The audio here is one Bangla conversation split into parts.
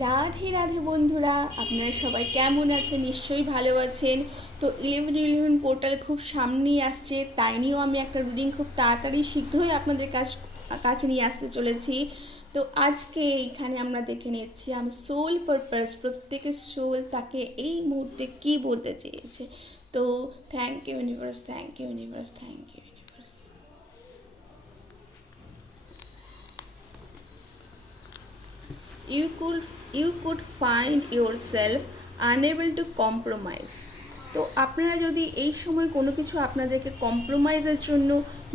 রাধে রাধে বন্ধুরা, আপনারা সবাই কেমন আছেন? নিশ্চয়ই ভালো আছেন। তো 11/11 পোর্টাল খুব সামনেই আসছে, তাই নিয়েও আমি একটা রিডিং খুব তাড়াতাড়ি শীঘ্রই আপনাদের কাছে নিয়ে আসতে চলেছি। তো আজকে এইখানে আমরা দেখে নিচ্ছি আমি সোল পারপাস, প্রত্যেকের সোল তাকে এই মুহূর্তে কি বলতে চেয়েছে। তো thank you universe, thank you universe, thank you universe. You could find yourself unable to compromise. তো আপনারা যদি এই সময় কোনো কিছু আপনাদেরকে কম্প্রোমাইজের জন্য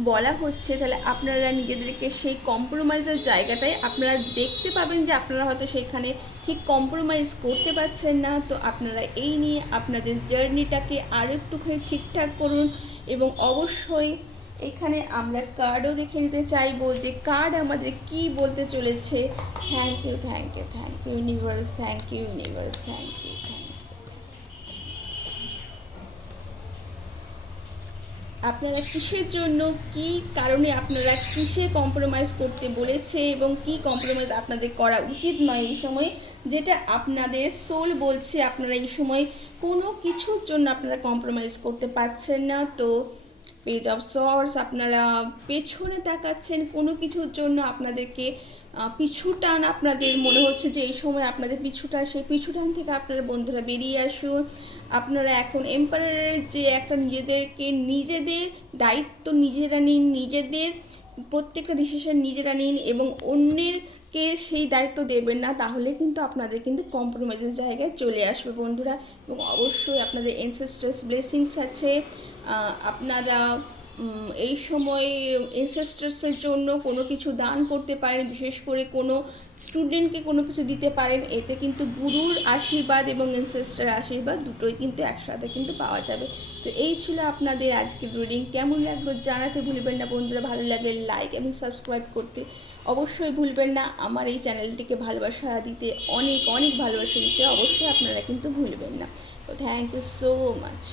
বলা হচ্ছে, তাহলে আপনারা নিজেদেরকে সেই কম্প্রোমাইজের জায়গাটায় আপনারা দেখতে পাবেন যে আপনারা হয়তো সেখানে ঠিক কম্প্রোমাইজ করতে পারছেন না। তো আপনারা এই নিয়ে আপনাদের জার্নিটাকে আরও একটুখানি ঠিকঠাক করুন। এবং অবশ্যই এখানে আমরা কার্ডও দেখে নিতে চাইবো যে কার্ড আমাদের কি বলতে চলেছে। Thank you, thank you, thank you universe, thank you universe, thank you, thank you. আপনারা কিসের জন্য, কি কারণে আপনারা কিসে কম্প্রোমাইজ করতে বলেছে এবং কি কম্প্রোমাইজ আপনাদের করা উচিত নয় এই সময়, যেটা আপনাদের সোল বলছে আপনারা এই সময় কোনো কিছুর জন্য আপনারা কম্প্রোমাইজ করতে পারছেন না। তো পেজ অফ সর্টস, আপনারা পেছনে তাকাচ্ছেন কোনো কিছুর জন্য, আপনাদেরকে পিছুটান আপনাদের মনে হচ্ছে যে এই সময় আপনাদের পিছুটান, সেই পিছুটান থেকে আপনারা বন্ধুরা বেরিয়ে আসুন। আপনারা এখন এম্পায়ারের যে একটা নিজেদের দায়িত্ব নিজেরা নিন, নিজেদের প্রত্যেকটা ডিসিশন নিজেরা নিন এবং অন্যেরকে সেই দায়িত্ব দেবেন না, তাহলে কিন্তু আপনাদের কিন্তু কম্প্রোমাইজের জায়গায় চলে আসবে বন্ধুরা। এবং অবশ্যই আপনাদের এনসেস্টার্স ব্লেসিংস আছে। আপনারা এই সময় এনসেস্টার্সের জন্য কোনো কিছু দান করতে পারেন, বিশেষ করে কোনো স্টুডেন্টকে কোনো কিছু দিতে পারেন। এতে কিন্তু গুরুর আশীর্বাদ এবং এনসেস্টার আশীর্বাদ দুটোই কিন্তু একসাথে কিন্তু পাওয়া যাবে। তো এই ছিল আপনাদের আজকের রিডিং। কেমন লাগলো জানাতে ভুলবেন না বন্ধুরা। ভালো লাগলে লাইক এবং সাবস্ক্রাইব করতে অবশ্যই ভুলবেন না। আমার এই চ্যানেলটিকে ভালোবাসা দিতে, অনেক অনেক ভালোবাসা দিতে অবশ্যই আপনারা কিন্তু ভুলবেন না। তো থ্যাংক ইউ সো মাচ।